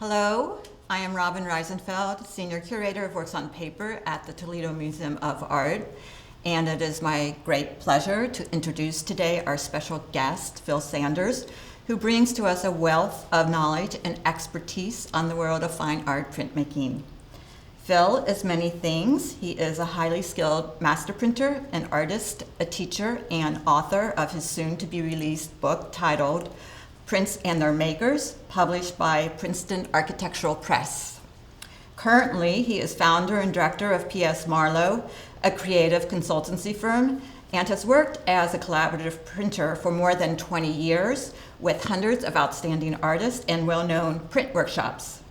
Hello, I am Robin Reisenfeld, Senior Curator of Works on Paper at the Toledo Museum of Art, and it is my great pleasure to introduce today our special guest, Phil Sanders, who brings to us a wealth of knowledge and expertise on the world of fine art printmaking. Phil is many things. He is a highly skilled master printer, an artist, a teacher, and author of his soon-to-be-released book titled Prints and Their Makers, published by Princeton Architectural Press. Currently, he is founder and director of P.S. Marlowe, a creative consultancy firm, and has worked as a collaborative printer for more than 20 years with hundreds of outstanding artists and well-known print workshops.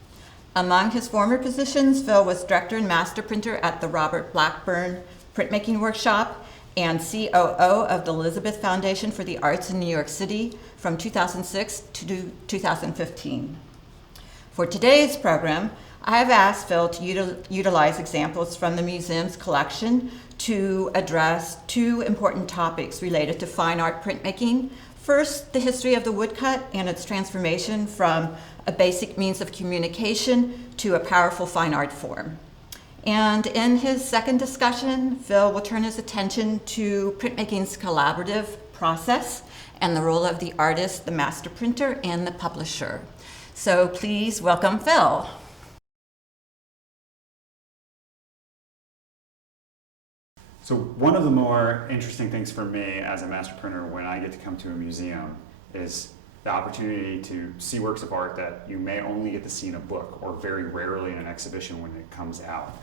Among his former positions, Phil was director and master printer at the Robert Blackburn Printmaking Workshop and COO of the Elizabeth Foundation for the Arts in New York City from 2006 to 2015. For today's program, I have asked Phil to utilize examples from the museum's collection to address two important topics related to fine art printmaking. First, the history of the woodcut and its transformation from a basic means of communication to a powerful fine art form. And in his second discussion, Phil will turn his attention to printmaking's collaborative process and the role of the artist, the master printer, and the publisher. So please welcome Phil. So one of the more interesting things for me as a master printer when I get to come to a museum is the opportunity to see works of art that you may only get to see in a book or very rarely in an exhibition when it comes out.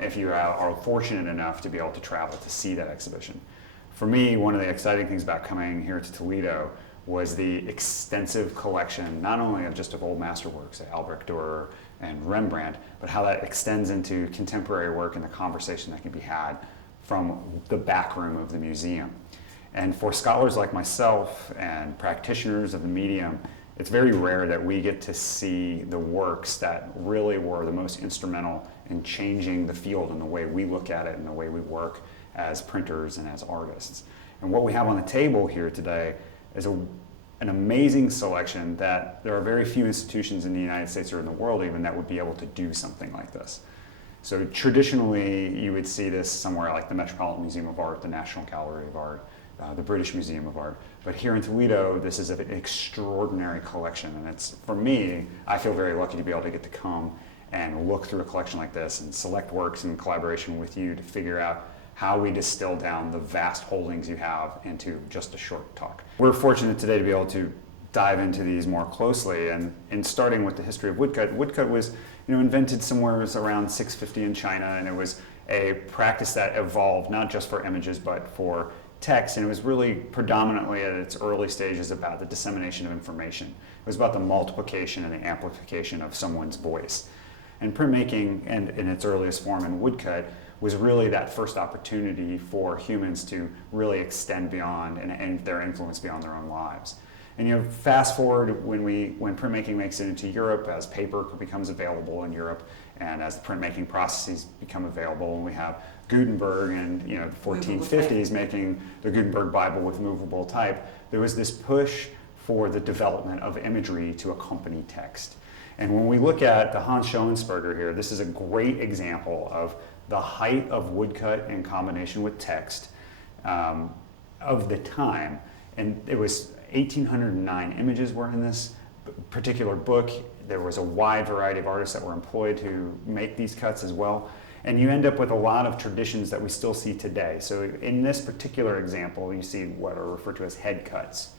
If you are fortunate enough to be able to travel to see that exhibition. For me, one of the exciting things about coming here to Toledo was the extensive collection, not only of just of old masterworks, Albrecht Durer and Rembrandt, but how that extends into contemporary work and the conversation that can be had from the back room of the museum. And for scholars like myself and practitioners of the medium, it's very rare that we get to see the works that really were the most instrumental in changing the field and the way we look at it and the way we work as printers and as artists. And what we have on the table here today is an amazing selection that there are very few institutions in the United States or in the world even that would be able to do something like this. So traditionally, you would see this somewhere like the Metropolitan Museum of Art, the National Gallery of Art, the British Museum of Art. But here in Toledo, this is an extraordinary collection. And it's, for me, I feel very lucky to be able to get to come and look through a collection like this and select works in collaboration with you to figure out how we distill down the vast holdings you have into just a short talk. We're fortunate today to be able to dive into these more closely. And in starting with the history of woodcut, woodcut was invented somewhere around 650 in China, and it was a practice that evolved not just for images but for text, and it was really predominantly at its early stages about the dissemination of information. It was about the multiplication and the amplification of someone's voice. And printmaking, and in its earliest form in woodcut, was really that first opportunity for humans to really extend beyond and their influence beyond their own lives. And fast forward when printmaking makes it into Europe, as paper becomes available in Europe, and as the printmaking processes become available, and we have Gutenberg and the 1450s making the Gutenberg Bible with movable type, there was this push for the development of imagery to accompany text. And when we look at the Hans Schoensberger here, this is a great example of the height of woodcut in combination with text of the time. And it was 1,809 images were in this particular book. There was a wide variety of artists that were employed to make these cuts as well. And you end up with a lot of traditions that we still see today. So in this particular example, you see what are referred to as head cuts.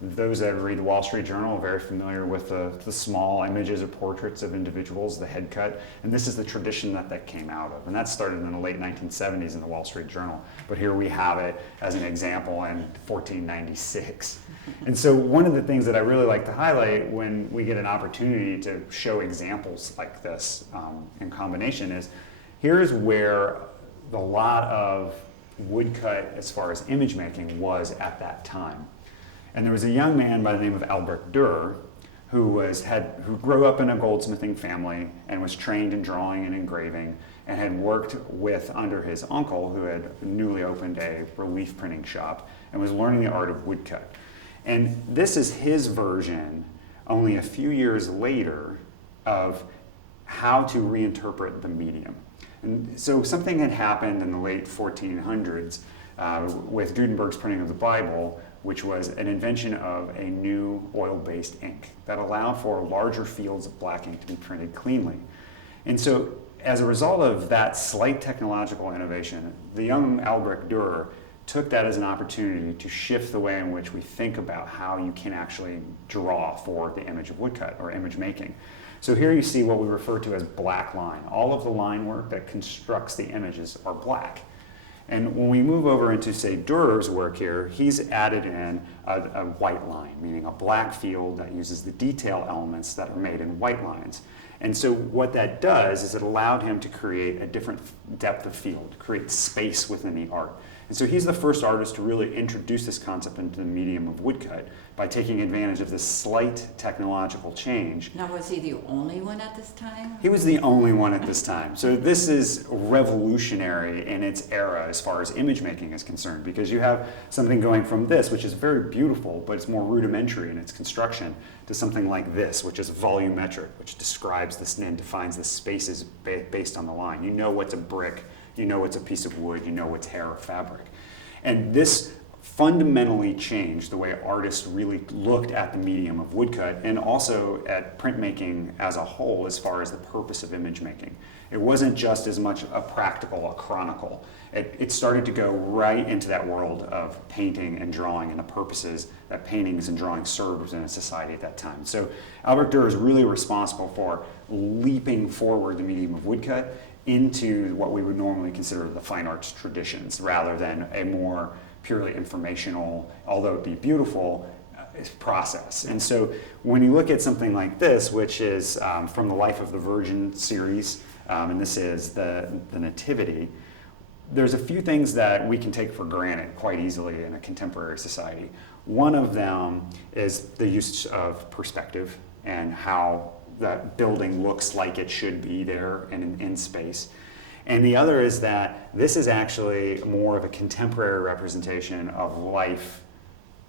Those that read the Wall Street Journal are very familiar with the small images or portraits of individuals, the head cut, and this is the tradition that came out of. And that started in the late 1970s in the Wall Street Journal. But here we have it as an example in 1496. And so one of the things that I really like to highlight when we get an opportunity to show examples like this in combination is, here's where a lot of woodcut as far as image making was at that time. And there was a young man by the name of Albrecht Durer who grew up in a goldsmithing family and was trained in drawing and engraving and had worked under his uncle who had newly opened a relief printing shop and was learning the art of woodcut. And this is his version only a few years later of how to reinterpret the medium. And so something had happened in the late 1400s with Gutenberg's printing of the Bible, which was an invention of a new oil-based ink that allowed for larger fields of black ink to be printed cleanly. And so as a result of that slight technological innovation, the young Albrecht Durer took that as an opportunity to shift the way in which we think about how you can actually draw for the image of woodcut or image making. So here you see what we refer to as black line. All of the line work that constructs the images are black. And when we move over into, say, Durer's work here, he's added in a white line, meaning a black field that uses the detail elements that are made in white lines. And so what that does is it allowed him to create a different depth of field, create space within the art. And so he's the first artist to really introduce this concept into the medium of woodcut by taking advantage of this slight technological change. Now, was he the only one at this time? He was the only one at this time. So this is revolutionary in its era as far as image making is concerned, because you have something going from this, which is very beautiful, but it's more rudimentary in its construction, to something like this, which is volumetric, which describes this and defines the spaces based on the line. You know what's a brick, you know what's a piece of wood, you know what's hair or fabric. And this fundamentally changed the way artists really looked at the medium of woodcut and also at printmaking as a whole as far as the purpose of image making. It wasn't just as much a practical, a chronicle. It started to go right into that world of painting and drawing and the purposes that paintings and drawing served within a society at that time. So Albrecht Durer is really responsible for leaping forward the medium of woodcut into what we would normally consider the fine arts traditions, rather than a more purely informational, although it be beautiful, process. And so when you look at something like this, which is from the Life of the Virgin series, and this is the Nativity, there's a few things that we can take for granted quite easily in a contemporary society. One of them is the use of perspective and how that building looks like it should be there and in space. And the other is that this is actually more of a contemporary representation of life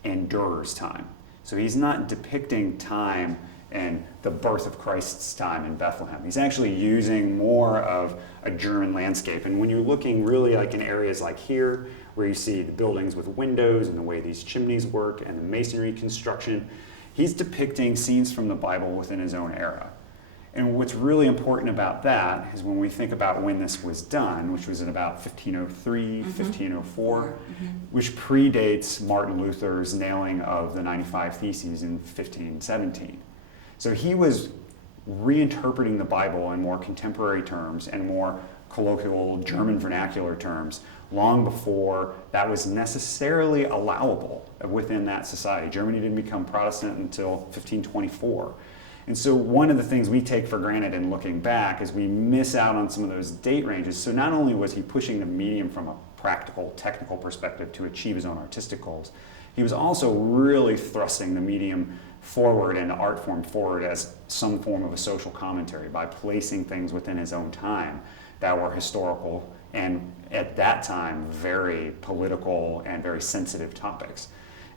in Durer's time. So he's not depicting time and the birth of Christ's time in Bethlehem. He's actually using more of a German landscape. And when you're looking really like in areas like here, where you see the buildings with windows and the way these chimneys work and the masonry construction, he's depicting scenes from the Bible within his own era. And what's really important about that is when we think about when this was done, which was in about 1503, 1504, which predates Martin Luther's nailing of the 95 Theses in 1517. So he was reinterpreting the Bible in more contemporary terms and more colloquial German vernacular terms long before that was necessarily allowable within that society. Germany didn't become Protestant until 1524. And so one of the things we take for granted in looking back is we miss out on some of those date ranges. So not only was he pushing the medium from a practical, technical perspective to achieve his own artistic goals, he was also really thrusting the medium forward and the art form forward as some form of a social commentary by placing things within his own time that were historical and at that time very political and very sensitive topics.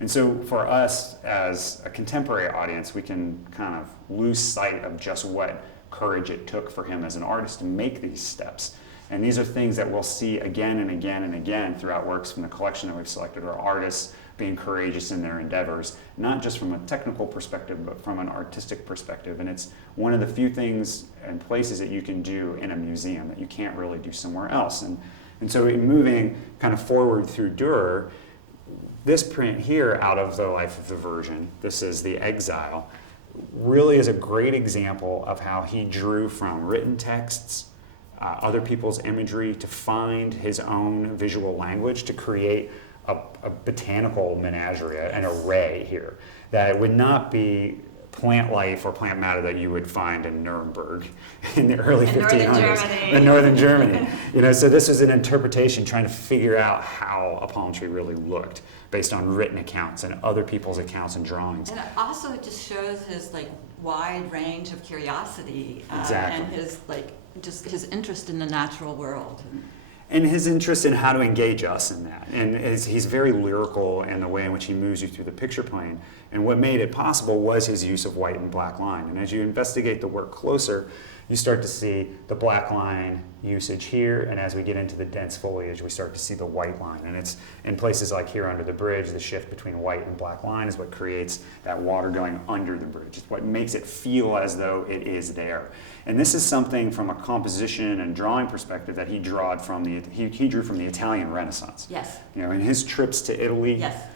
And so for us as a contemporary audience, we can kind of lose sight of just what courage it took for him as an artist to make these steps. And these are things that we'll see again and again and again throughout works from the collection that we've selected, or artists being courageous in their endeavors, not just from a technical perspective, but from an artistic perspective. And it's one of the few things and places that you can do in a museum that you can't really do somewhere else. And so in moving kind of forward through Durer, this print here out of the Life of the Virgin, this is the Exile, really is a great example of how he drew from written texts, other people's imagery, to find his own visual language to create a botanical menagerie, an array here that would not be plant life or plant matter that you would find in Nuremberg in the early 1500s in northern Germany. So this was an interpretation trying to figure out how a palm tree really looked based on written accounts and other people's accounts and drawings. And it also just shows his wide range of curiosity Exactly. and his just his interest in the natural world. and his interest in how to engage us in that. And he's very lyrical in the way in which he moves you through the picture plane. And what made it possible was his use of white and black line. And as you investigate the work closer, you start to see the black line usage here, and as we get into the dense foliage, we start to see the white line. And it's in places like here under the bridge, the shift between white and black line is what creates that water going under the bridge. It's what makes it feel as though it is there. And this is something from a composition and drawing perspective that he drew from the Italian Renaissance. Yes. You know, in his trips to Italy, Yes.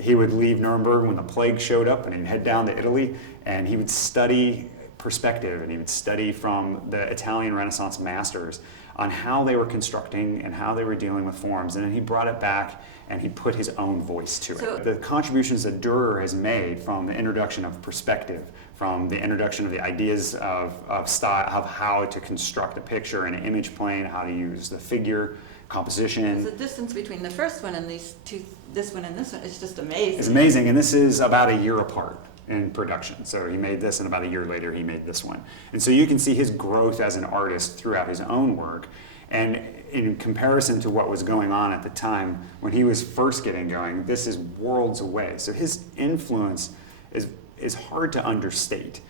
He would leave Nuremberg when the plague showed up, and he'd head down to Italy, and he would study perspective, and he would study from the Italian Renaissance masters on how they were constructing and how they were dealing with forms, and then he brought it back and he put his own voice to it. The contributions that Durer has made, from the introduction of perspective, from the introduction of the ideas of style, of how to construct a picture and an image plane, how to use the figure, composition. The distance between the first one and these two, this one and this one, is just amazing. It's amazing, and this is about a year apart in production. So he made this, and about a year later he made this one. And so you can see his growth as an artist throughout his own work. And in comparison to what was going on at the time when he was first getting going, this is worlds away. So his influence is hard to understate.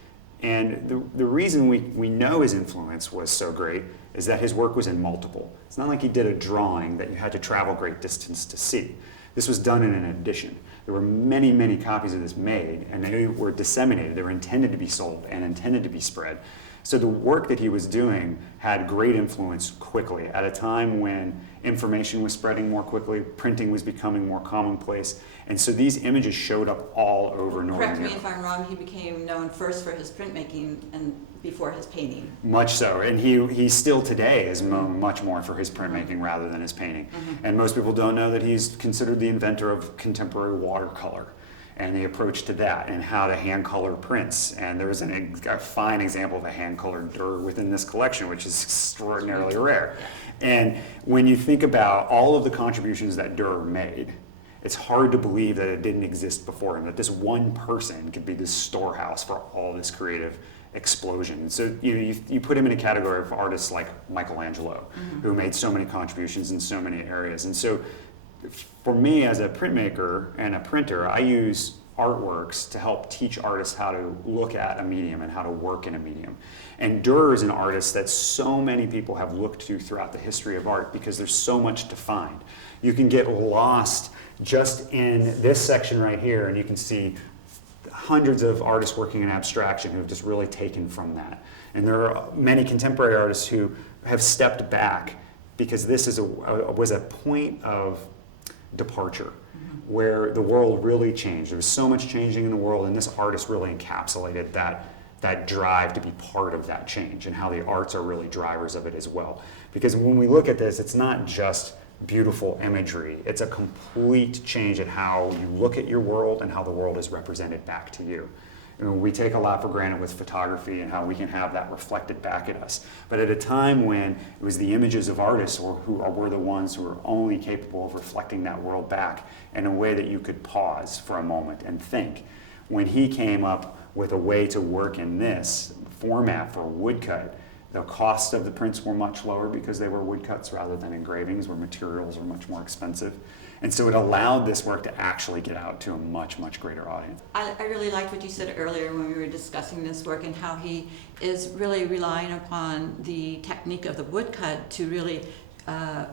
And the reason we know his influence was so great is that his work was in multiple. It's not like he did a drawing that you had to travel great distance to see. This was done in an edition. There were many, many copies of this made, and they were disseminated. They were intended to be sold and intended to be spread. So the work that he was doing had great influence quickly at a time when information was spreading more quickly, printing was becoming more commonplace, and so these images showed up all over Northern Europe. Correct me if I'm wrong, he became known first for his printmaking and before his painting. Much so, and he still today is known much more for his printmaking rather than his painting. Mm-hmm. And most people don't know that he's considered the inventor of contemporary watercolor and the approach to that, and how to hand color prints. And there's a fine example of a hand colored Durr within this collection, which is extraordinarily rare. And when you think about all of the contributions that Durr made, it's hard to believe that it didn't exist before him, that this one person could be this storehouse for all this creative explosion. So you put him in a category of artists like Michelangelo, mm-hmm. who made so many contributions in so many areas. And so for me as a printmaker and a printer, I use artworks to help teach artists how to look at a medium and how to work in a medium. And Durr is an artist that so many people have looked to throughout the history of art because there's so much to find. You can get lost just in this section right here, and you can see hundreds of artists working in abstraction who have just really taken from that. And there are many contemporary artists who have stepped back because this was a point of departure, mm-hmm. where the world really changed. There was so much changing in the world, and this artist really encapsulated that drive to be part of that change, and how the arts are really drivers of it as well. Because when we look at this, it's not just beautiful imagery, it's a complete change in how you look at your world and how the world is represented back to you. We take a lot for granted with photography and how we can have that reflected back at us. But at a time when it was the images of artists who were the ones who were only capable of reflecting that world back in a way that you could pause for a moment and think. When he came up with a way to work in this format for a woodcut, the cost of the prints were much lower because they were woodcuts rather than engravings, where materials were much more expensive. And so it allowed this work to actually get out to a much, much greater audience. I really liked what you said earlier when we were discussing this work, and how he is really relying upon the technique of the woodcut to really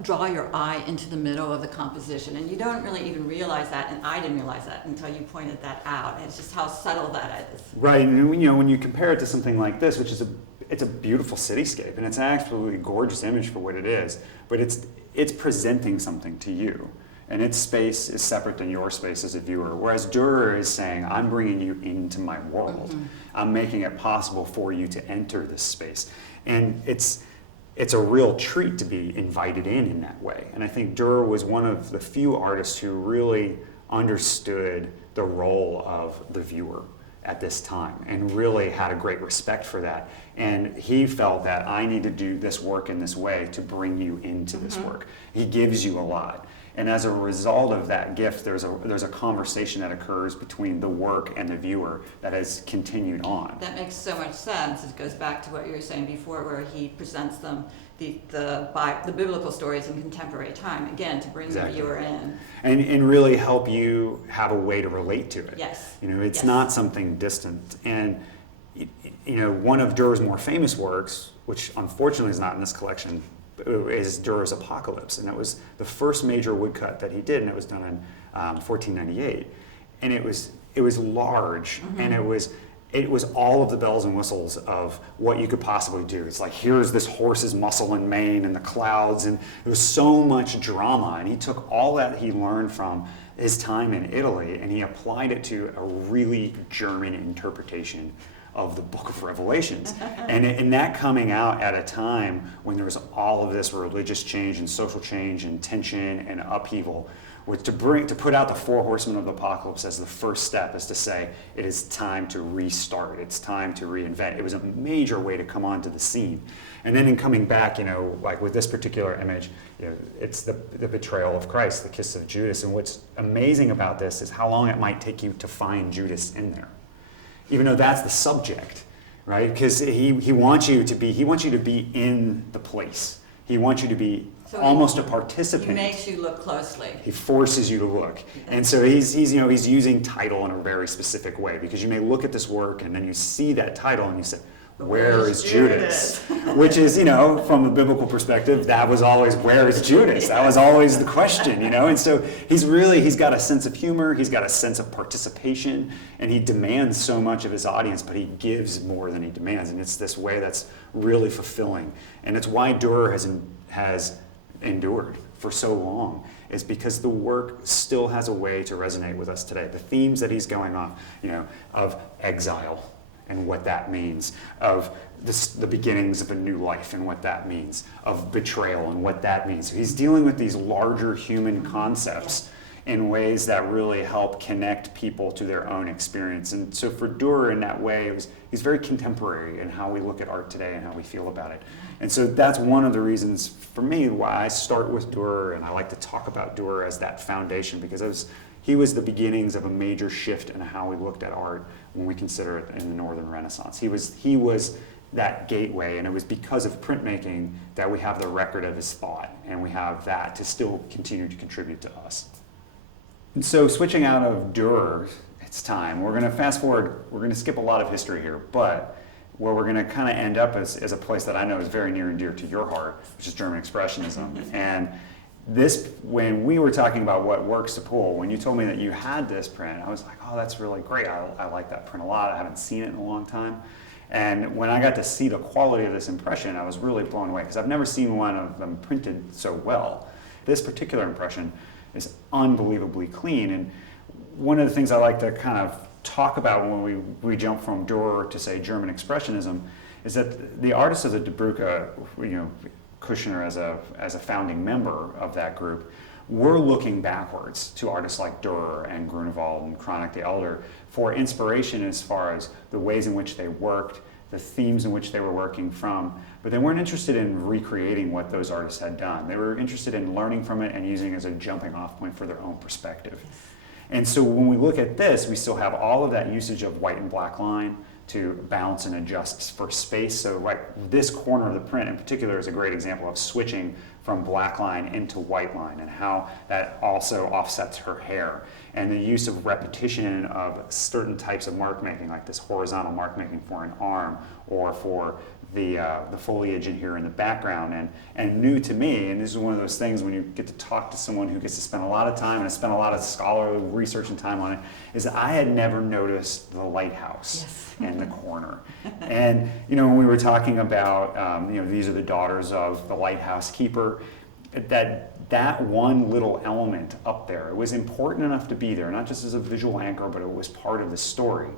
draw your eye into the middle of the composition. And you don't really even realize that, and I didn't realize that until you pointed that out. And it's just how subtle that is. Right, and when you compare it to something like this, which is it's a beautiful cityscape, and it's an absolutely gorgeous image for what it is, but it's presenting something to you. And its space is separate than your space as a viewer. Whereas Durer is saying, I'm bringing you into my world. Mm-hmm. I'm making it possible for you to enter this space. And it's a real treat to be invited in that way. And I think Durer was one of the few artists who really understood the role of the viewer at this time and really had a great respect for that. And he felt that I need to do this work in this way to bring you into mm-hmm. this work. He gives you a lot. And as a result of that gift, there's a conversation that occurs between the work and the viewer that has continued on. That makes so much sense. It goes back to what you were saying before, where he presents them the biblical stories in contemporary time, again, to bring Exactly. the viewer in. And really help you have a way to relate to it. Yes. It's Yes. not something distant. And one of Durr's more famous works, which unfortunately is not in this collection, is Durrs Apocalypse. And it was the first major woodcut that he did, and it was done in 1498. And it was large, and it was all of the bells and whistles of what you could possibly do. It's like, here's this horse's muscle and mane and the clouds, and there was so much drama. And he took all that he learned from his time in Italy, and he applied it to a really German interpretation of the Book of Revelations. And that coming out at a time when there was all of this religious change and social change and tension and upheaval, was to put out the four horsemen of the apocalypse as the first step, is to say it is time to restart, it's time to reinvent. It was a major way to come onto the scene. And then in coming back, like with this particular image, it's the betrayal of Christ, the kiss of Judas. And what's amazing about this is how long it might take you to find Judas in there, even though that's the subject, right? Because he wants you to be in the place. He wants you to be almost a participant. He makes you look closely. He forces you to look. And so he's using title in a very specific way, because you may look at this work and then you see that title and you say, where is Judas? Which is, from a biblical perspective, that was always, where is Judas? That was always the question, And so he's got a sense of humor, he's got a sense of participation, and he demands so much of his audience, but he gives more than he demands. And it's this way that's really fulfilling. And it's why Durer has endured for so long, is because the work still has a way to resonate with us today. The themes that he's going off, of exile and what that means, of the beginnings of a new life and what that means, of betrayal and what that means. So he's dealing with these larger human concepts in ways that really help connect people to their own experience. And so for Durer, in that way, he's very contemporary in how we look at art today and how we feel about it. And so that's one of the reasons for me why I start with Durer, and I like to talk about Durer as that foundation, because he was the beginnings of a major shift in how we looked at art when we consider it in the Northern Renaissance. He was that gateway, and it was because of printmaking that we have the record of his thought, and we have that to still continue to contribute to us. And so switching out of Durer, it's time. We're going to fast forward, we're going to skip a lot of history here, but where we're going to kind of end up is a place that I know is very near and dear to your heart, which is German Expressionism. And this, when we were talking about what works to pull, when you told me that you had this print, I was like, oh, that's really great. I like that print a lot. I haven't seen it in a long time. And when I got to see the quality of this impression, I was really blown away, because I've never seen one of them printed so well. This particular impression is unbelievably clean. And one of the things I like to kind of talk about when we jump from Durer to, say, German Expressionism, is that the artists of the Die Brücke, Kushner as a founding member of that group, we're looking backwards to artists like Durer and Grunewald and Cronach the Elder for inspiration as far as the ways in which they worked, the themes in which they were working from, but they weren't interested in recreating what those artists had done. They were interested in learning from it and using it as a jumping off point for their own perspective. And so when we look at this, we still have all of that usage of white and black line to balance and adjust for space. So this corner of the print in particular is a great example of switching from black line into white line, and how that also offsets her hair. And the use of repetition of certain types of mark making, like this horizontal mark making for an arm, or for the foliage in here in the background. And new to me, and this is one of those things when you get to talk to someone who gets to spend a lot of time, and I spent a lot of scholarly research and time on it, is that I had never noticed the lighthouse. Yes. In the corner. And when we were talking about these are the daughters of the lighthouse keeper, that one little element up there, it was important enough to be there, not just as a visual anchor, but it was part of the story.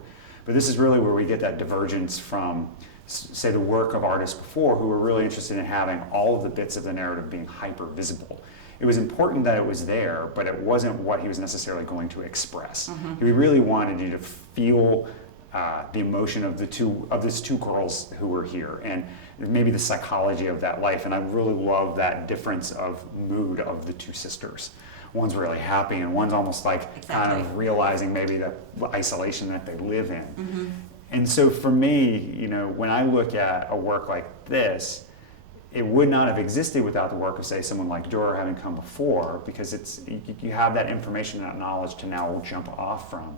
But this is really where we get that divergence from, say, the work of artists before, who were really interested in having all of the bits of the narrative being hyper visible. It was important that it was there, but it wasn't what he was necessarily going to express. Mm-hmm. He really wanted you to feel the emotion of these two girls who were here, and maybe the psychology of that life. And I really love that difference of mood of the two sisters. One's really happy, and one's almost like kind of realizing maybe the isolation that they live in. Mm-hmm. And so for me, when I look at a work like this, it would not have existed without the work of, say, someone like Durer having come before, because you have that information, that knowledge to now jump off from.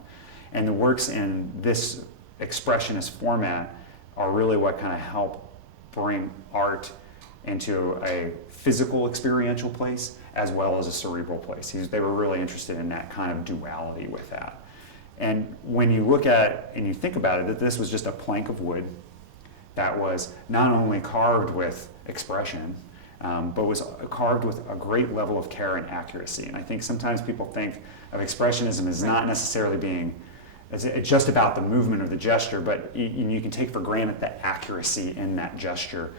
And the works in this expressionist format are really what kind of help bring art into a physical experiential place as well as a cerebral place. They were really interested in that kind of duality with that. And when you look at and you think about it, that this was just a plank of wood that was not only carved with expression, but was carved with a great level of care and accuracy. And I think sometimes people think of Expressionism as not necessarily being it's just about the movement or the gesture, but you can take for granted the accuracy in that gesture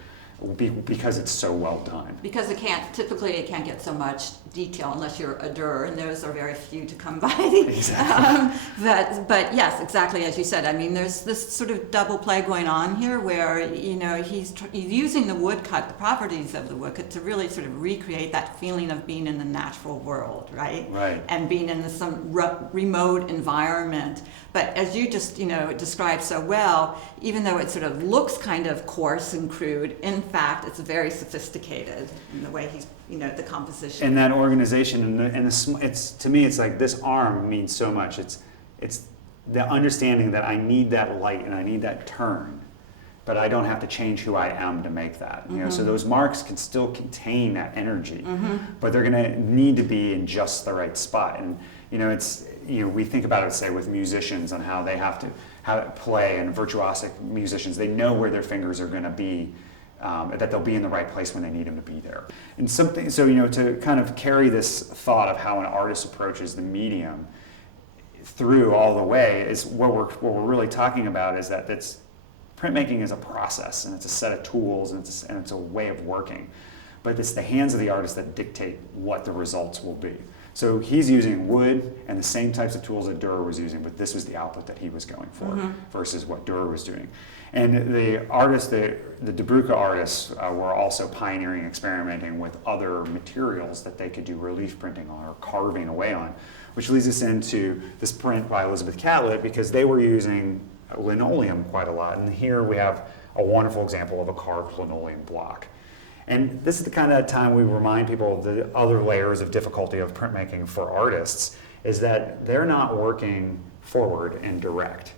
because it's so well done. Because typically it can't get so much detail unless you're a Durrer, and those are very few to come by. Exactly. But yes, exactly as you said. I mean, there's this sort of double play going on here where, he's using the woodcut, the properties of the woodcut, to really sort of recreate that feeling of being in the natural world, right? Right. And being in some remote environment. But as you just, described so well, even though it sort of looks kind of coarse and crude, in fact, it's very sophisticated in the way he's, the composition. And that organization, it's to me, it's like this arm means so much. It's the understanding that I need that light and I need that turn, but I don't have to change who I am to make that. So those marks can still contain that energy, but they're going to need to be in just the right spot. And we think about it, say, with musicians and how they have to play, and virtuosic musicians, they know where their fingers are going to be, that they'll be in the right place when they need them to be there. And to kind of carry this thought of how an artist approaches the medium through all the way is what we're really talking about is that printmaking is a process, and it's a set of tools, and it's a way of working. But it's the hands of the artist that dictate what the results will be. So he's using wood and the same types of tools that Durer was using, but this was the output that he was going for versus what Durer was doing. And the artists, the De Bruyck artists, were also pioneering, experimenting with other materials that they could do relief printing on or carving away on, which leads us into this print by Elizabeth Catlett, because they were using linoleum quite a lot. And here we have a wonderful example of a carved linoleum block. And this is the kind of time we remind people of the other layers of difficulty of printmaking for artists, is that they're not working forward and direct.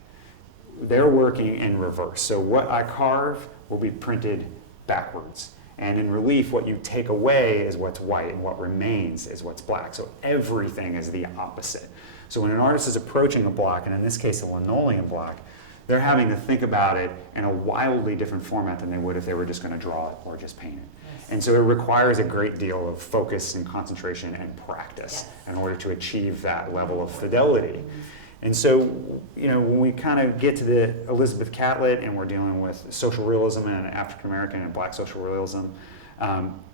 They're working in reverse. So what I carve will be printed backwards. And in relief, what you take away is what's white, and what remains is what's black. So everything is the opposite. So when an artist is approaching a block, and in this case a linoleum block, they're having to think about it in a wildly different format than they would if they were just going to draw it or just paint it. Yes. And so it requires a great deal of focus and concentration and practice in order to achieve that level of fidelity. And so, when we kind of get to the Elizabeth Catlett and we're dealing with social realism and African American and Black social realism,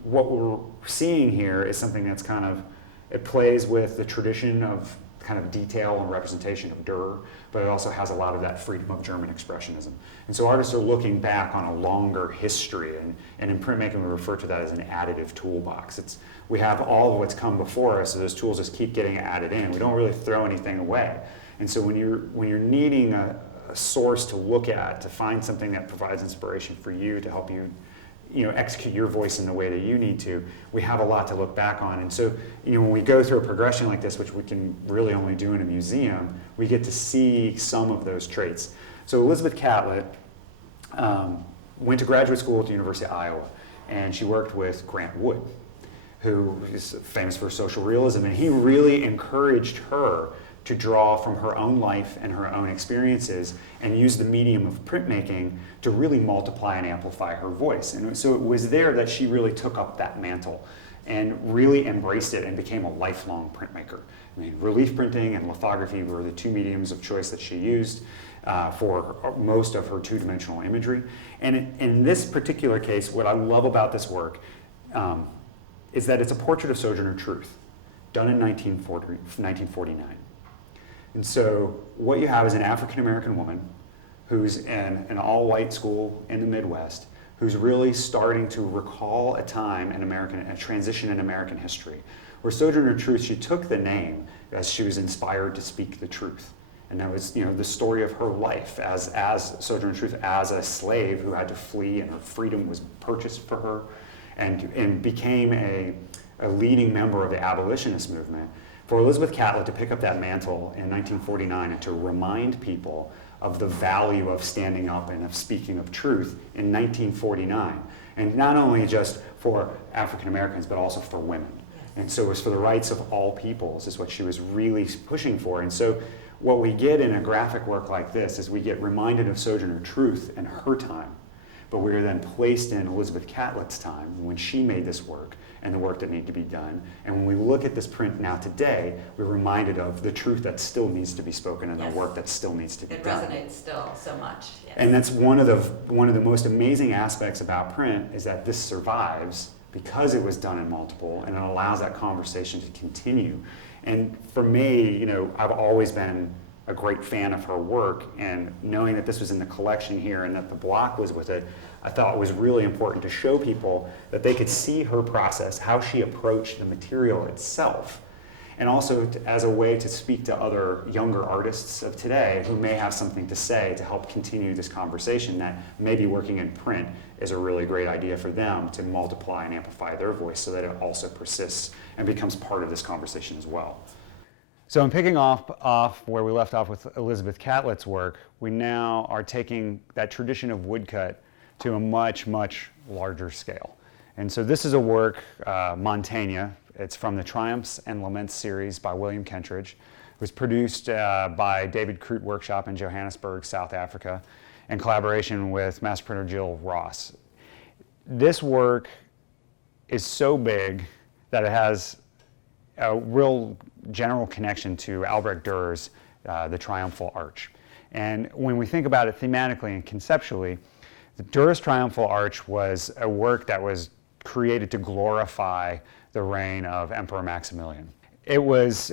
what we're seeing here is something that's it plays with the tradition of kind of detail and representation of Durer, but it also has a lot of that freedom of German Expressionism. And so artists are looking back on a longer history, and in printmaking we refer to that as an additive toolbox. We have all of what's come before us, so those tools just keep getting added in. We don't really throw anything away. And so when you're needing a source to look at, to find something that provides inspiration for you, to help you execute your voice in the way that you need to, we have a lot to look back on. And so, when we go through a progression like this, which we can really only do in a museum, we get to see some of those traits. So Elizabeth Catlett went to graduate school at the University of Iowa, and she worked with Grant Wood, who is famous for social realism, and he really encouraged her to draw from her own life and her own experiences and use the medium of printmaking to really multiply and amplify her voice. And so it was there that she really took up that mantle and really embraced it and became a lifelong printmaker. I mean, relief printing and lithography were the two mediums of choice that she used for most of her two-dimensional imagery. And in this particular case, what I love about this work is that it's a portrait of Sojourner Truth, done in 1949. And so what you have is an African-American woman who's in an all-white school in the Midwest, who's really starting to recall a time in a transition in American history, where Sojourner Truth, she took the name as she was inspired to speak the truth. And that was, the story of her life as Sojourner Truth, as a slave who had to flee, and her freedom was purchased for her. and became a leading member of the abolitionist movement. For Elizabeth Catlett to pick up that mantle in 1949 and to remind people of the value of standing up and of speaking of truth in 1949, and not only just for African Americans, but also for women. And so it was for the rights of all peoples is what she was really pushing for. And so what we get in a graphic work like this is we get reminded of Sojourner Truth and her time, but we are then placed in Elizabeth Catlett's time when she made this work and the work that needed to be done. And when we look at this print now today, we're reminded of the truth that still needs to be spoken and the work that still needs to be done. It resonates still so much. Yes. And that's one of the most amazing aspects about print is that this survives because it was done in multiple, and it allows that conversation to continue. And for me, I've always been a great fan of her work, and knowing that this was in the collection here and that the block was with it, I thought it was really important to show people that they could see her process, how she approached the material itself, and also as a way to speak to other younger artists of today who may have something to say to help continue this conversation that maybe working in print is a really great idea for them to multiply and amplify their voice so that it also persists and becomes part of this conversation as well. So in picking off where we left off with Elizabeth Catlett's work, we now are taking that tradition of woodcut to a much, much larger scale. And so this is a work, Montaigne. It's from the Triumphs and Laments series by William Kentridge. It was produced by David Kroot Workshop in Johannesburg, South Africa, in collaboration with master printer Jill Ross. This work is so big that it has a real general connection to Albrecht Durer's The Triumphal Arch. And when we think about it thematically and conceptually, the Durrs Triumphal Arch was a work that was created to glorify the reign of Emperor Maximilian. It was,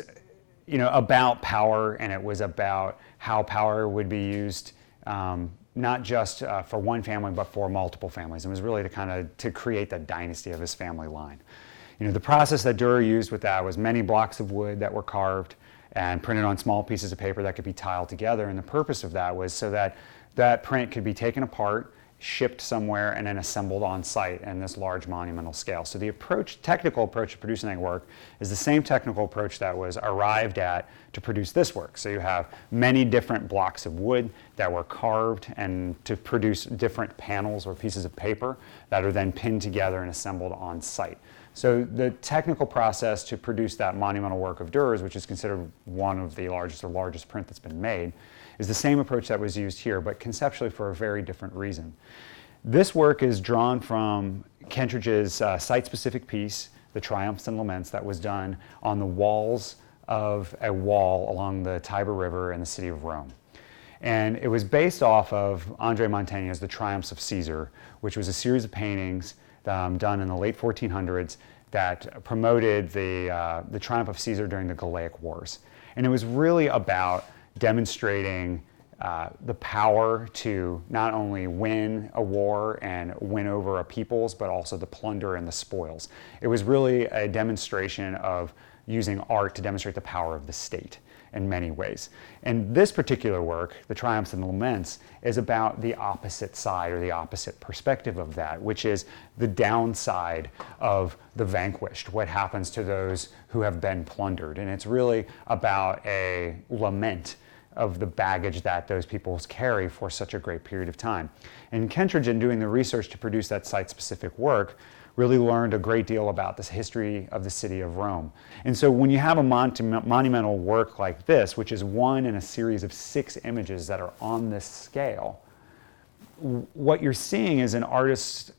about power, and it was about how power would be used, not just for one family, but for multiple families. It was really to create the dynasty of his family line. The process that Durer used with that was many blocks of wood that were carved and printed on small pieces of paper that could be tiled together. And the purpose of that was so that that print could be taken apart, shipped somewhere, and then assembled on site in this large monumental scale. So the technical approach to producing that work is the same technical approach that was arrived at to produce this work. So you have many different blocks of wood that were carved and to produce different panels or pieces of paper that are then pinned together and assembled on site. So the technical process to produce that monumental work of Durers, which is considered one of the largest print that's been made, is the same approach that was used here, but conceptually for a very different reason. This work is drawn from Kentridge's site-specific piece, The Triumphs and Laments, that was done on the walls of a wall along the Tiber River in the city of Rome. And it was based off of André Montaigne's The Triumphs of Caesar, which was a series of paintings done in the late 1400s that promoted the triumph of Caesar during the Galaic Wars. And it was really about demonstrating the power to not only win a war and win over a peoples, but also the plunder and the spoils. It was really a demonstration of using art to demonstrate the power of the state in many ways. And this particular work, The Triumphs and the Laments, is about the opposite side or the opposite perspective of that, which is the downside of the vanquished, what happens to those who have been plundered. And it's really about a lament of the baggage that those peoples carry for such a great period of time. And Kentridge, in doing the research to produce that site-specific work, really learned a great deal about the history of the city of Rome. And so when you have a monumental work like this, which is one in a series of 6 images that are on this scale, what you're seeing is an artist's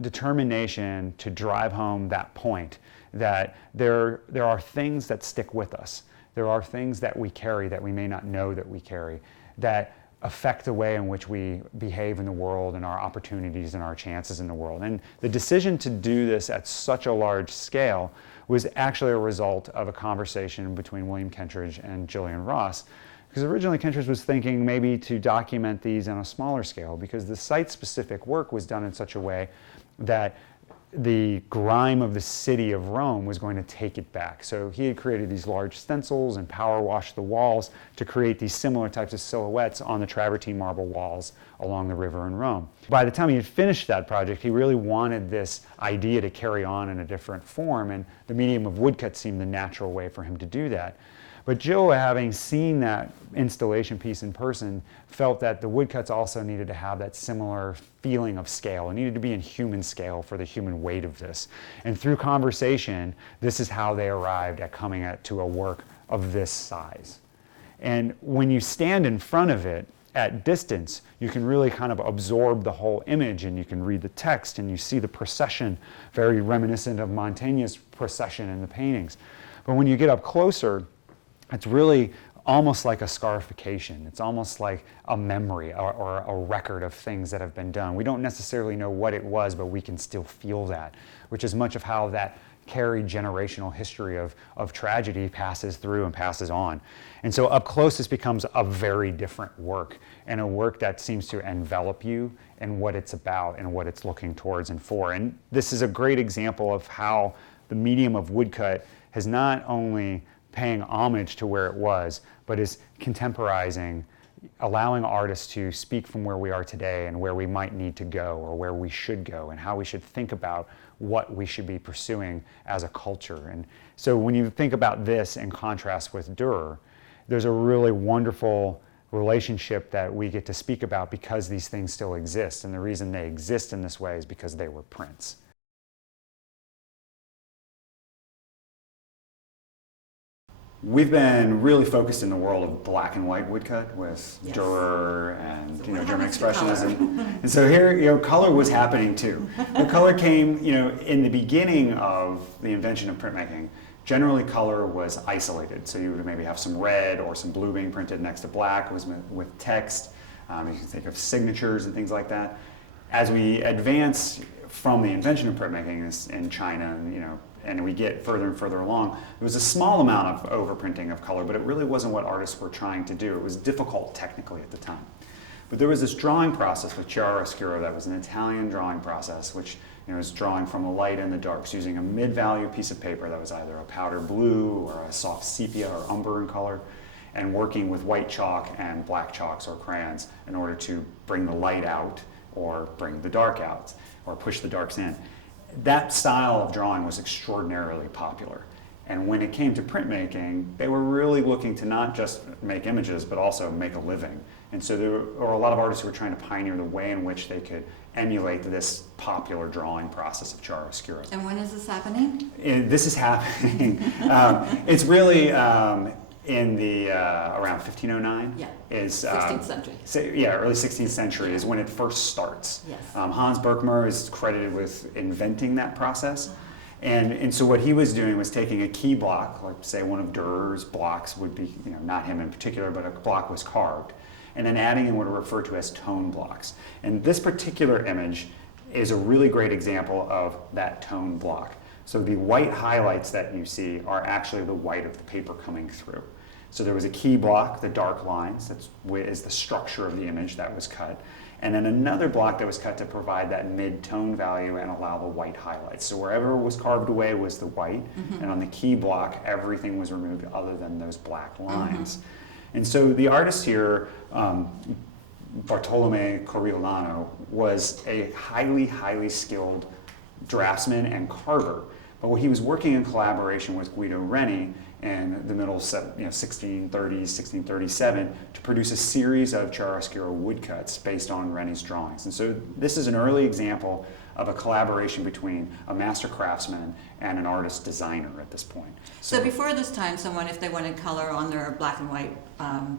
determination to drive home that point, that there are things that stick with us. There are things that we carry that we may not know that we carry, that affect the way in which we behave in the world and our opportunities and our chances in the world. And the decision to do this at such a large scale was actually a result of a conversation between William Kentridge and Gillian Ross. Because originally Kentridge was thinking maybe to document these on a smaller scale, because the site-specific work was done in such a way that the grime of the city of Rome was going to take it back. So he had created these large stencils and power washed the walls to create these similar types of silhouettes on the travertine marble walls along the river in Rome. By the time he had finished that project, he really wanted this idea to carry on in a different form, and the medium of woodcut seemed the natural way for him to do that. But Joe, having seen that installation piece in person, felt that the woodcuts also needed to have that similar feeling of scale. It needed to be in human scale for the human weight of this. And through conversation, this is how they arrived at coming to a work of this size. And when you stand in front of it at distance, you can really kind of absorb the whole image, and you can read the text, and you see the procession, very reminiscent of Montaigne's procession in the paintings. But when you get up closer, it's really almost like a scarification. It's almost like a memory or a record of things that have been done. We don't necessarily know what it was, but we can still feel that, which is much of how that carried generational history of tragedy passes through and passes on. And so up close, this becomes a very different work, and a work that seems to envelop you in what it's about and what it's looking towards and for. And this is a great example of how the medium of woodcut has not only paying homage to where it was, but is contemporizing, allowing artists to speak from where we are today and where we might need to go or where we should go and how we should think about what we should be pursuing as a culture. And so when you think about this in contrast with Durer, there's a really wonderful relationship that we get to speak about because these things still exist. And the reason they exist in this way is because they were prints. We've been really focused in the world of black and white woodcut with Durer and German Expressionism. And so here, color was happening too. The color came, in the beginning of the invention of printmaking. Generally, color was isolated. So you would maybe have some red or some blue being printed next to black. It was with text. You can think of signatures and things like that. As we advance from the invention of printmaking in China, and we get further and further along, there was a small amount of overprinting of color, but it really wasn't what artists were trying to do. It was difficult technically at the time. But there was this drawing process with chiaroscuro that was an Italian drawing process, which was drawing from the light and the darks using a mid-value piece of paper that was either a powder blue or a soft sepia or umber in color, and working with white chalk and black chalks or crayons in order to bring the light out or bring the dark out or push the darks in. That style of drawing was extraordinarily popular. And when it came to printmaking, they were really looking to not just make images, but also make a living. And so there were a lot of artists who were trying to pioneer the way in which they could emulate this popular drawing process of chiaroscuro. And when is this happening? This is happening. It's really in the around 1509. Yeah. Is 16th century. Early 16th century is when it first starts. Yes. Hans Berkmer is credited with inventing that process. And so what he was doing was taking a key block, like say one of Durrs' blocks would be, not him in particular, but a block was carved, and then adding in what are referred to as tone blocks. And this particular image is a really great example of that tone block. So the white highlights that you see are actually the white of the paper coming through. So there was a key block, the dark lines, that is the structure of the image that was cut. And then another block that was cut to provide that mid-tone value and allow the white highlights. So wherever was carved away was the white, and on the key block, everything was removed other than those black lines. And so the artist here, Bartolome Coriolano, was a highly skilled draftsman and carver. But he was working in collaboration with Guido Reni in the middle 1630s, 1637, to produce a series of chiaroscuro woodcuts based on Reni's drawings. And so this is an early example of a collaboration between a master craftsman and an artist designer at this point. So before this time, someone, if they wanted color on their black and white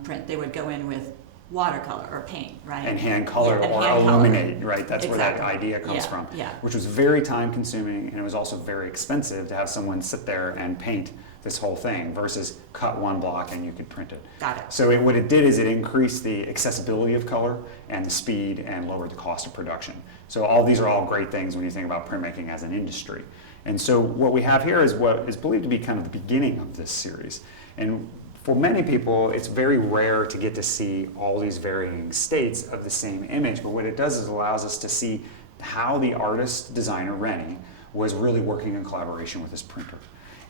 print, they would go in with watercolor or paint, right? And hand color or illuminate, right? That's where that idea comes from, which was very time consuming, and it was also very expensive to have someone sit there and paint this whole thing versus cut one block and you could print it. Got it. So what it did is it increased the accessibility of color and the speed and lowered the cost of production. So these are all great things when you think about printmaking as an industry. And so what we have here is what is believed to be kind of the beginning of this series. And for many people, it's very rare to get to see all these varying states of the same image, but what it does is it allows us to see how the artist designer Reni was really working in collaboration with his printer.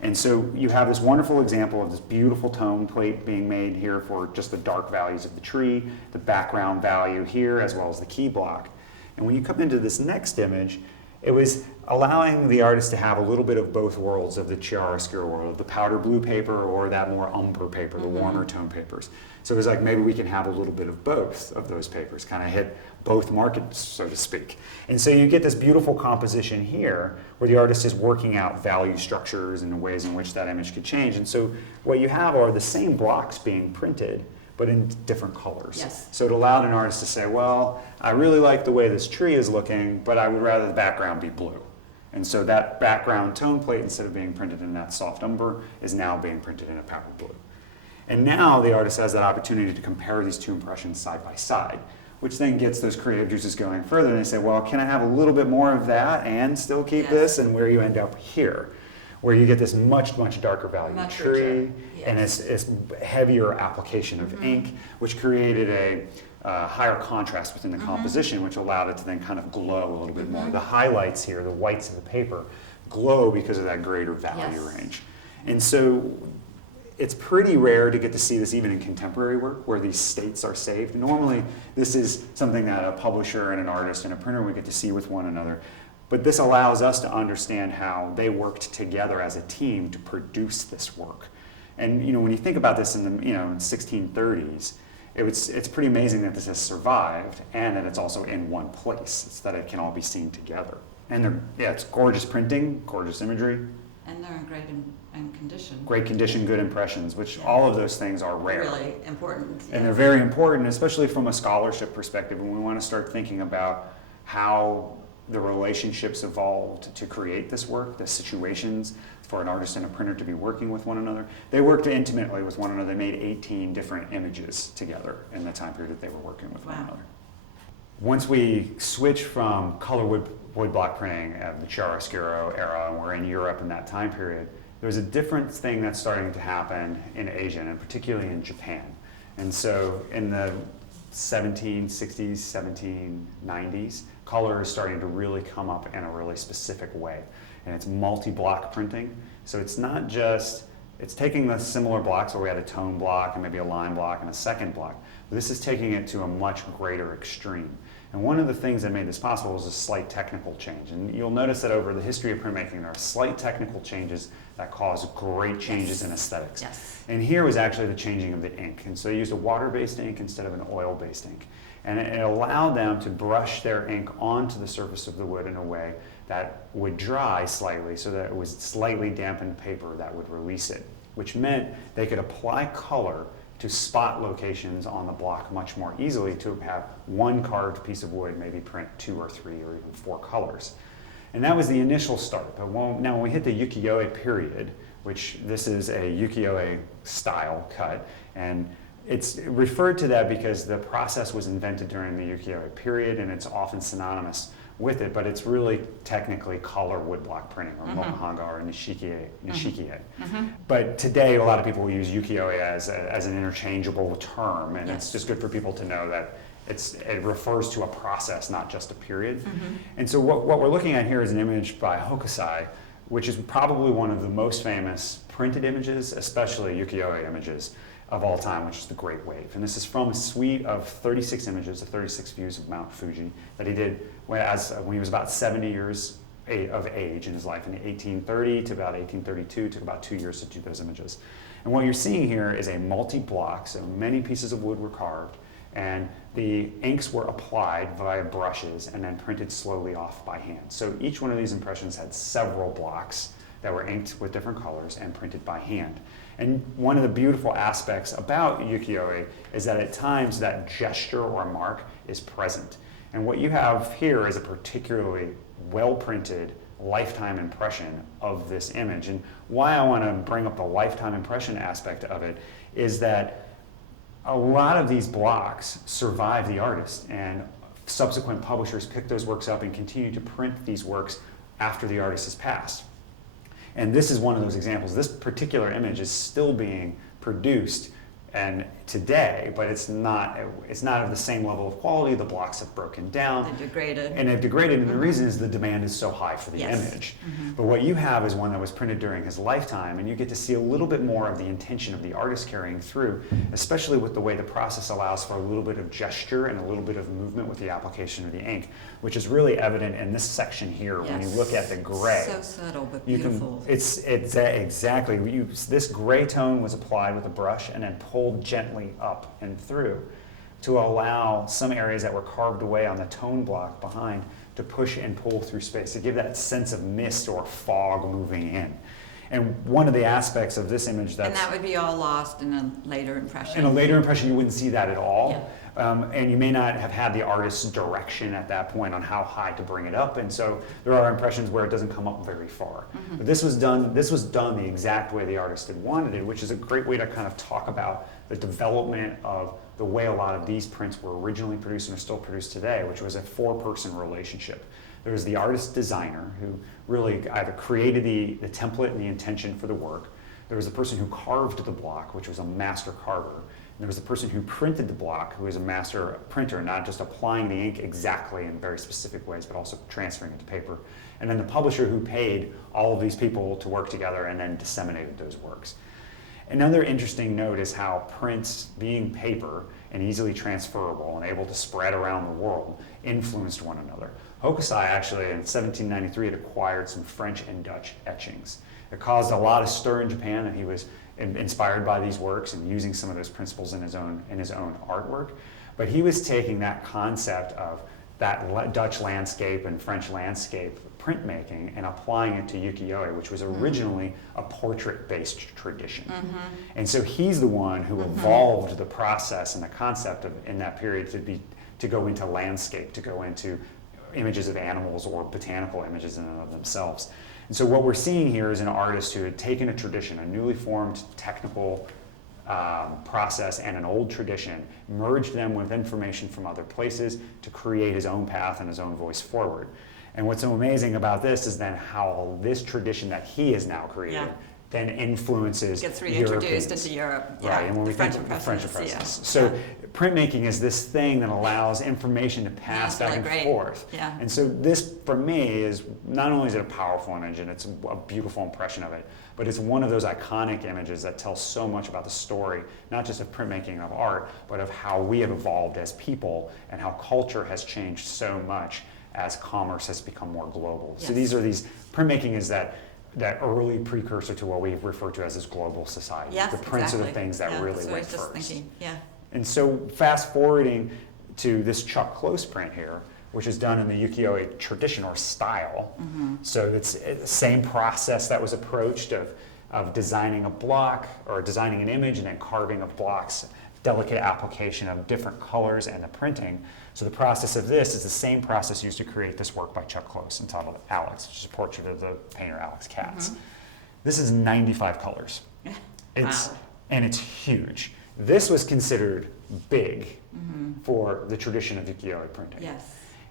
And so you have this wonderful example of this beautiful tone plate being made here for just the dark values of the tree, the background value here, as well as the key block. And when you come into this next image, it was allowing the artist to have a little bit of both worlds of the chiaroscuro world, the powder blue paper or that more umber paper, the warmer tone papers. So it was like, maybe we can have a little bit of both of those papers, kind of hit both markets, so to speak. And so you get this beautiful composition here where the artist is working out value structures and the ways in which that image could change. And so what you have are the same blocks being printed, but in different colors. Yes. So it allowed an artist to say, well, I really like the way this tree is looking, but I would rather the background be blue. And so that background tone plate, instead of being printed in that soft umber, is now being printed in a powder blue. And now the artist has that opportunity to compare these two impressions side by side, which then gets those creative juices going further. And they say, well, can I have a little bit more of that and still keep this? And where you end up here, where you get this much, much darker value tree, and it's heavier application of ink, which created a higher contrast within the composition, which allowed it to then kind of glow a little bit more. The highlights here, the whites of the paper, glow because of that greater value range. And so it's pretty rare to get to see this even in contemporary work where these states are saved. Normally, this is something that a publisher and an artist and a printer would get to see with one another. But this allows us to understand how they worked together as a team to produce this work. And when you think about this in the 1630s, it's pretty amazing that this has survived and that it's also in one place. It's that it can all be seen together. And it's gorgeous printing, gorgeous imagery. And they're in great condition. Great condition, good impressions, which all of those things are rare. Really important. And they're very important, especially from a scholarship perspective, when we want to start thinking about how the relationships evolved to create this work, the situations for an artist and a printer to be working with one another. They worked intimately with one another. They made 18 different images together in the time period that they were working with one another. Once we switch from color woodblock printing of the chiaroscuro era, and we're in Europe in that time period, there's a different thing that's starting to happen in Asia, and particularly in Japan. And so in the 1760s, 1790s, color is starting to really come up in a really specific way. And it's multi-block printing. So it's not just, it's taking the similar blocks where we had a tone block and maybe a line block and a second block. But this is taking it to a much greater extreme. And one of the things that made this possible was a slight technical change. And you'll notice that over the history of printmaking, there are slight technical changes that cause great changes in aesthetics. And here was actually the changing of the ink. And so they used a water-based ink instead of an oil-based ink. And it allowed them to brush their ink onto the surface of the wood in a way that would dry slightly so that it was slightly dampened paper that would release it, which meant they could apply color to spot locations on the block much more easily to have one carved piece of wood maybe print 2 or 3 or even 4 colors. And that was the initial start. But now when we hit the ukiyo-e period, which this is a ukiyo-e style cut, and it's referred to that because the process was invented during the ukiyo-e period, and it's often synonymous with it, but it's really technically color woodblock printing, or momohanga, or nishikie. But today, a lot of people use ukiyo-e as an interchangeable term, and it's just good for people to know that it refers to a process, not just a period. And so what we're looking at here is an image by Hokusai, which is probably one of the most famous printed images, especially ukiyo-e images, of all time, which is the Great Wave. And this is from a suite of 36 images, of 36 views of Mount Fuji that he did when he was about 70 years of age in his life, in 1830 to about 1832. It took about 2 years to do those images. And what you're seeing here is a multi-block, so many pieces of wood were carved, and the inks were applied via brushes and then printed slowly off by hand. So each one of these impressions had several blocks that were inked with different colors and printed by hand. And one of the beautiful aspects about ukiyo-e is that at times that gesture or mark is present. And what you have here is a particularly well-printed lifetime impression of this image. And why I want to bring up the lifetime impression aspect of it is that a lot of these blocks survive the artist, and subsequent publishers pick those works up and continue to print these works after the artist has passed. And this is one of those examples. This particular image is still being produced and today, but it's not of the same level of quality. The blocks have broken down. They're degraded. And they've degraded, and the reason is the demand is so high for the image. But what you have is one that was printed during his lifetime, and you get to see a little bit more of the intention of the artist carrying through, especially with the way the process allows for a little bit of gesture and a little bit of movement with the application of the ink, which is really evident in this section here when you look at the gray. So subtle but beautiful. Exactly. This gray tone was applied with a brush and then pulled gently up and through to allow some areas that were carved away on the tone block behind to push and pull through space, to give that sense of mist or fog moving in. And one of the aspects of this image and that would be all lost in a later impression. In a later impression, you wouldn't see that at all. Yeah. And you may not have had the artist's direction at that point on how high to bring it up, and so there are impressions where it doesn't come up very far. But this was done the exact way the artist had wanted it, which is a great way to kind of talk about the development of the way a lot of these prints were originally produced and are still produced today, which was a four-person relationship. There was the artist designer, who really either created the template and the intention for the work. There was the person who carved the block, which was a master carver. And there was the person who printed the block, who was a master printer, not just applying the ink exactly in very specific ways, but also transferring it to paper. And then the publisher, who paid all of these people to work together and then disseminated those works. Another interesting note is how prints, being paper and easily transferable and able to spread around the world, influenced one another. Hokusai actually in 1793 had acquired some French and Dutch etchings. It caused a lot of stir in Japan that he was inspired by these works and using some of those principles in his own artwork. But he was taking that concept of that Dutch landscape and French landscape printmaking and applying it to ukiyo-e, which was originally a portrait-based tradition. And so he's the one who evolved the process and the concept of, in that period, to go into landscape, to go into images of animals or botanical images in and of themselves. And so what we're seeing here is an artist who had taken a tradition, a newly formed technical process and an old tradition, merged them with information from other places to create his own path and his own voice forward. And what's so amazing about this is then how this tradition that he has now created then influences gets reintroduced into Europe. Right, and when we think of the French impressions. So printmaking is this thing that allows information to pass back and forth. And so this, for me, is not only is it a powerful image and it's a beautiful impression of it, but it's one of those iconic images that tells so much about the story, not just of printmaking of art, but of how we have evolved as people and how culture has changed so much as commerce has become more global. So these printmaking is that early precursor to what we refer to as this global society. The prints are the things that really went first. And so fast forwarding to this Chuck Close print here, which is done in the ukiyo-e tradition or style. So it's the same process that was approached of designing a block or designing an image and then carving of blocks, delicate application of different colors and the printing. So the process of this is the same process used to create this work by Chuck Close entitled Alex, which is a portrait of the painter Alex Katz. This is 95 colors. And it's huge. This was considered big for the tradition of ukiyo-e printing.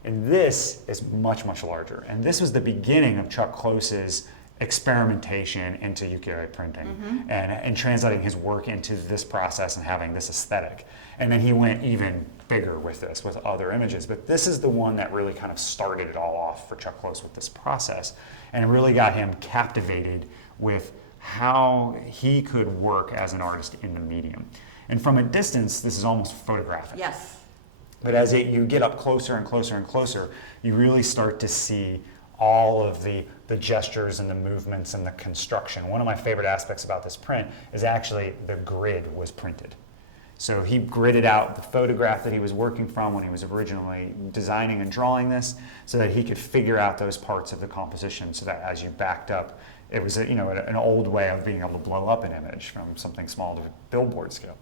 And this is much, much larger. And this was the beginning of Chuck Close's experimentation into ukiyo-e printing and translating his work into this process and having this aesthetic. And then he went even bigger with this, with other images. But this is the one that really kind of started it all off for Chuck Close with this process. And it really got him captivated with how he could work as an artist in the medium. And from a distance, this is almost photographic. But as you get up closer and closer and closer, you really start to see all of the gestures and the movements and the construction. One of my favorite aspects about this print is actually the grid was printed. So he gridded out the photograph that he was working from when he was originally designing and drawing this so that he could figure out those parts of the composition so that as you backed up, it was an old way of being able to blow up an image from something small to billboard scale.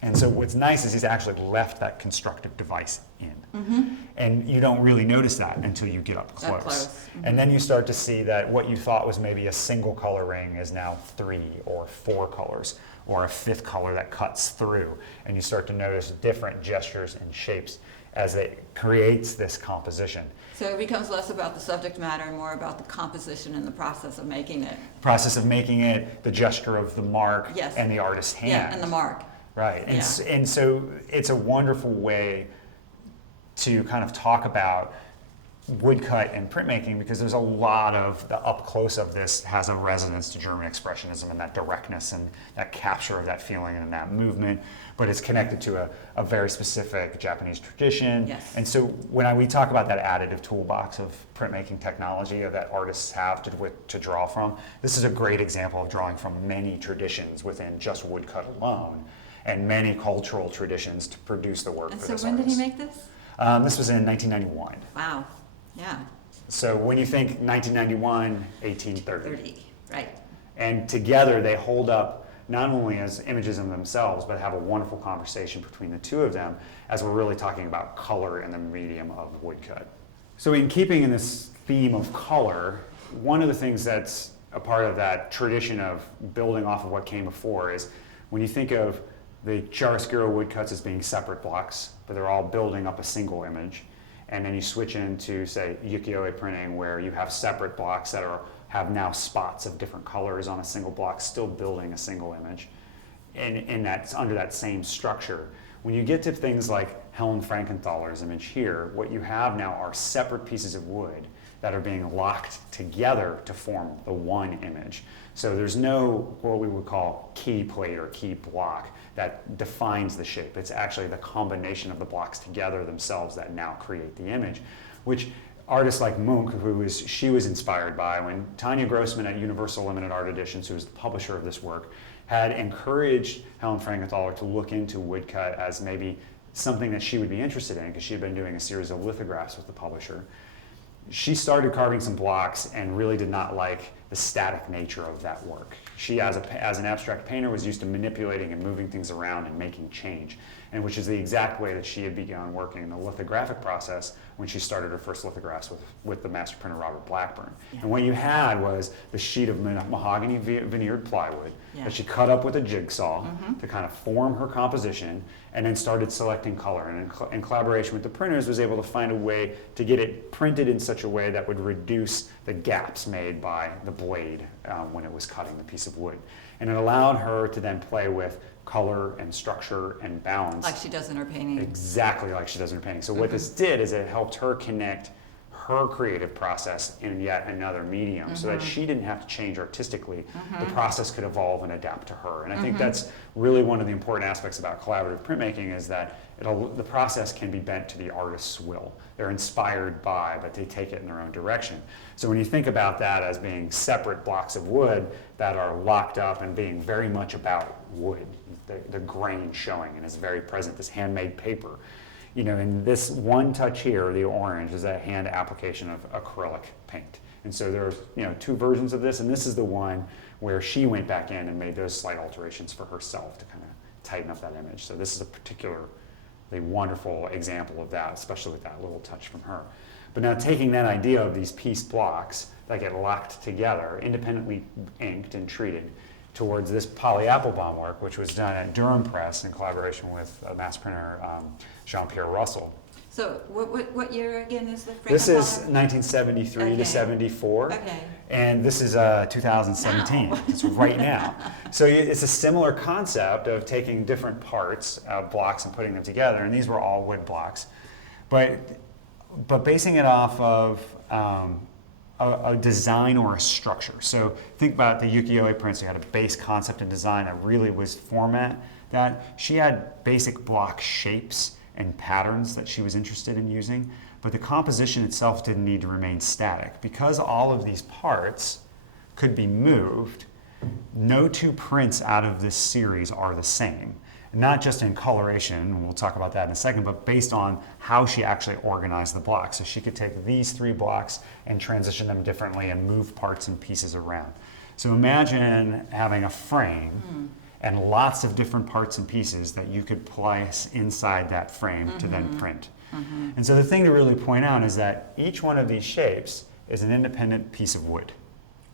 And so what's nice is he's actually left that constructive device in. And you don't really notice that until you get up close. And then you start to see that what you thought was maybe a single color ring is now 3 or 4 colors, or a 5th color that cuts through. And you start to notice different gestures and shapes as it creates this composition. So it becomes less about the subject matter and more about the composition and the process of making it. Process of making it, the gesture of the mark, and the artist's hand. And the mark. Right. And, Yeah. and so it's a wonderful way to kind of talk about woodcut and printmaking, because there's a lot of the up close of this has a resonance to German Expressionism and that directness and that capture of that feeling and that movement, but it's connected to a very specific Japanese tradition. Yes. And so when we talk about that additive toolbox of printmaking technology that artists have to draw from, this is a great example of drawing from many traditions within just woodcut alone and many cultural traditions to produce the work And for so this when did he artist. make this? This was in 1991. Wow. Yeah. So when you think 1991, 1830. 30. Right. And together they hold up not only as images of themselves, but have a wonderful conversation between the two of them as we're really talking about color in the medium of woodcut. So in keeping in this theme of color, one of the things that's a part of that tradition of building off of what came before is when you think of the chiaroscuro woodcuts as being separate blocks, but they're all building up a single image. And then you switch into, say, ukiyo-e printing, where you have separate blocks that have now spots of different colors on a single block, still building a single image. And that's under that same structure. When you get to things like Helen Frankenthaler's image here, what you have now are separate pieces of wood that are being locked together to form the one image. So there's no what we would call key plate or key block that defines the shape. It's actually the combination of the blocks together themselves that now create the image, which artists like Munch, she was inspired by when Tanya Grossman at Universal Limited Art Editions, who was the publisher of this work, had encouraged Helen Frankenthaler to look into woodcut as maybe something that she would be interested in, because she had been doing a series of lithographs with the publisher. She started carving some blocks and really did not like the static nature of that work. She, as an abstract painter, was used to manipulating and moving things around and making change, and which is the exact way that she had begun working in the lithographic process when she started her first lithographs with the master printer Robert Blackburn. Yeah. And what you had was the sheet of mahogany veneered plywood Yeah. that she cut up with a jigsaw to kind of form her composition, and then started selecting color. And in collaboration with the printers, was able to find a way to get it printed in such a way that would reduce the gaps made by the blade when it was cutting the piece of wood. And it allowed her to then play with color and structure and balance. Like she does in her painting. Exactly like she does in her painting. So what this did is it helped her connect her creative process in yet another medium, so that she didn't have to change artistically. The process could evolve and adapt to her. And I think that's really one of the important aspects about collaborative printmaking, is that the process can be bent to the artist's will. They're inspired by, but they take it in their own direction. So when you think about that as being separate blocks of wood that are locked up and being very much about wood, the grain showing and is very present, this handmade paper. You know, and this one touch here, the orange, is a hand application of acrylic paint. And so there's, two versions of this, and this is the one where she went back in and made those slight alterations for herself to kind of tighten up that image. So this is a particularly wonderful example of that, especially with that little touch from her. But now taking that idea of these piece blocks that get locked together, independently inked and treated, towards this Polly Applebaum work, which was done at Durham Press in collaboration with mass printer Jean-Pierre Russell. So what year again is the This is Frankenthaler? 1973 Okay. to 74. Okay. And this is 2017. Now. It's right now. So it's a similar concept of taking different parts of blocks and putting them together. And these were all wood blocks. But basing it off of a design or a structure. So think about the ukiyo-e prints. You had a base concept and design that really was format. That she had basic block shapes and patterns that she was interested in using, but the composition itself didn't need to remain static. Because all of these parts could be moved, no two prints out of this series are the same. Not just in coloration, and we'll talk about that in a second, but based on how she actually organized the blocks. So she could take these 3 blocks and transition them differently and move parts and pieces around. So imagine having a frame and lots of different parts and pieces that you could place inside that frame to then print. And so the thing to really point out is that each one of these shapes is an independent piece of wood,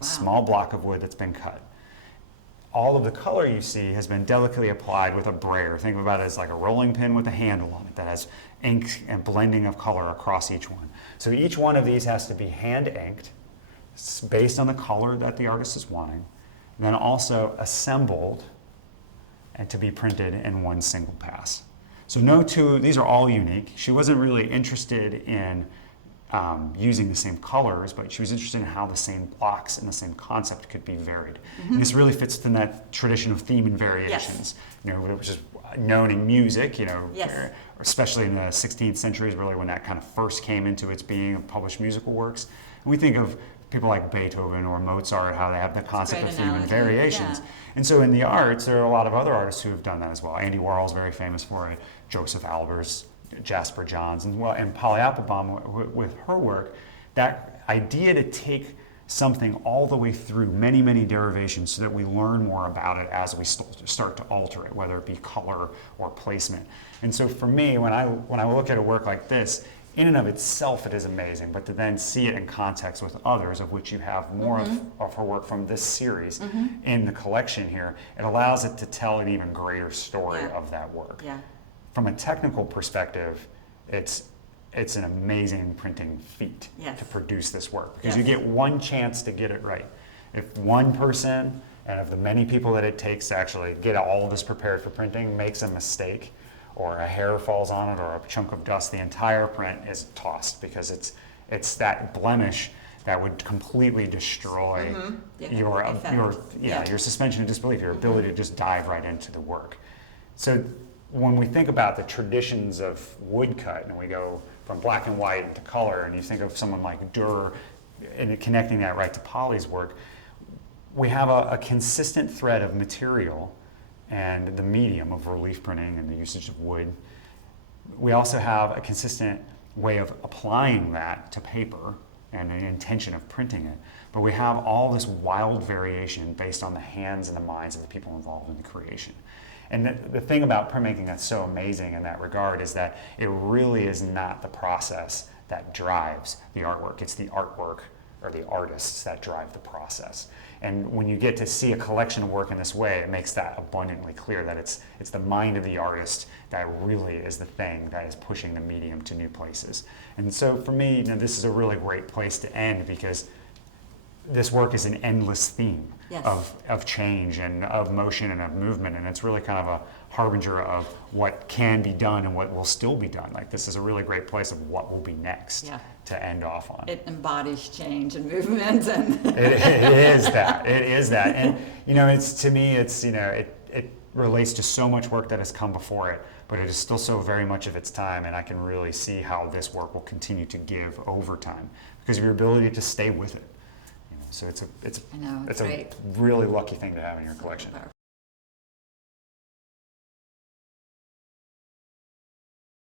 a small block of wood that's been cut. All of the color you see has been delicately applied with a brayer. Think about it as like a rolling pin with a handle on it that has ink and blending of color across each one. So each one of these has to be hand inked based on the color that the artist is wanting, and then also assembled and to be printed in one single pass. So no two, these are all unique. She wasn't really interested in using the same colors, but she was interested in how the same blocks and the same concept could be varied. And this really fits in that tradition of theme and variations, you know, which is known in music, you know, especially in the 16th century is really when that kind of first came into its being of published musical works. And we think of people like Beethoven or Mozart, how they have the concept of theme and variations. And so in the arts, there are a lot of other artists who have done that as well. Andy Warhol's very famous for it, Joseph Albers, Jasper Johns, and Polly Applebaum with her work, that idea to take something all the way through many, many derivations so that we learn more about it as we start to alter it, whether it be color or placement. And so for me, when I look at a work like this, in and of itself it is amazing, but to then see it in context with others, of which you have more of her work from this series in the collection here, it allows it to tell an even greater story of that work. From a technical perspective, it's an amazing printing feat to produce this work, because you get one chance to get it right. If one person, and of the many people that it takes to actually get all of this prepared for printing, makes a mistake, or a hair falls on it, or a chunk of dust, the entire print is tossed, because it's that blemish that would completely destroy your suspension of disbelief, your ability to just dive right into the work. So when we think about the traditions of woodcut, and we go from black and white to color, and you think of someone like Durer, and connecting that right to Polly's work, we have a consistent thread of material and the medium of relief printing and the usage of wood. We also have a consistent way of applying that to paper and an intention of printing it, but we have all this wild variation based on the hands and the minds of the people involved in the creation. And the thing about printmaking that's so amazing in that regard is that it really is not the process that drives the artwork. It's the artwork or the artists that drive the process. And when you get to see a collection of work in this way, it makes that abundantly clear that it's the mind of the artist that really is the thing that is pushing the medium to new places. And so for me, this is a really great place to end, because this work is an endless theme of change and of motion and of movement, and it's really kind of a harbinger of what can be done and what will still be done. Like, this is a really great place of what will be next to end off on. It embodies change and movement, and it is that. It is that, and it relates to so much work that has come before it, but it is still so very much of its time, and I can really see how this work will continue to give over time because of your ability to stay with it. So it's a really lucky thing to have in your collection.